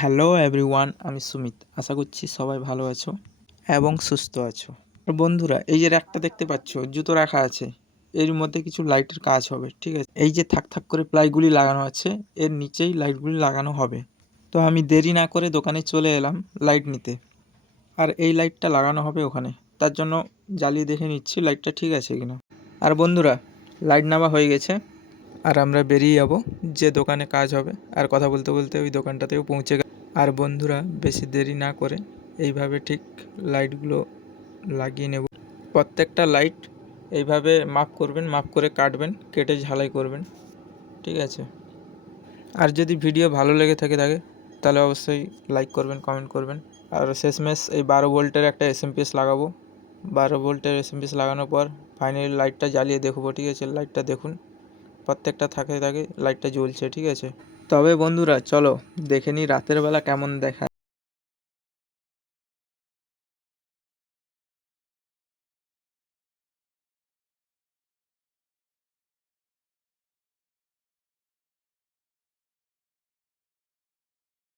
Hello everyone, আমি সুমিত। আশা করছি সবাই ভালো আছো এবং সুস্থ আছো। আর বন্ধুরা, এই যে র্যাকটা দেখতে পাচ্ছ, জুতো রাখা আছে, এর মধ্যে কিছু লাইটের কাজ হবে, ঠিক আছে? এই যে থাক থাক করে প্লাইগুলি লাগানো আছে, এর নিচেই লাইটগুলি লাগানো হবে। তো আমি দেরি না করে দোকানে চলে এলাম লাইট নিতে। আর এই লাইটটা লাগানো হবে ওখানে, তার জন্য জ্বালিয়ে দেখে নিচ্ছি লাইটটা ঠিক আছে কিনা। আর বন্ধুরা, লাইট নেওয়া হয়ে গেছে, আর আমরা বেরিয়ে যাব যে দোকানে কাজ হবে। আর কথা বলতে বলতে ওই দোকানটাতেও পৌঁছে গেল। আর বন্ধুরা, বেশি দেরি না করে এইভাবে ঠিক লাইটগুলো লাগিয়ে নেব। প্রত্যেকটা লাইট এইভাবে মাপ করবেন, মাপ করে কাটবেন, কেটে ঝালাই করবেন, ঠিক আছে? আর যদি ভিডিও ভালো লেগে থাকে তাহলে অবশ্যই লাইক করবেন, কমেন্ট করবেন। আর শেষমেশ এই 12 ভোল্টের একটা এসএমপিএস লাগাবো। 12 ভোল্টের এসএমপিএস লাগানোর পর ফাইনালি লাইটটা জ্বালিয়ে দেখবো, ঠিক আছে? লাইটটা দেখুন, প্রত্যেকটা থাকে লাইটটা জ্বলছে, ঠিক আছে? তবে বন্ধুরা, চলো দেখে নিই রাতের বেলা কেমন দেখায়।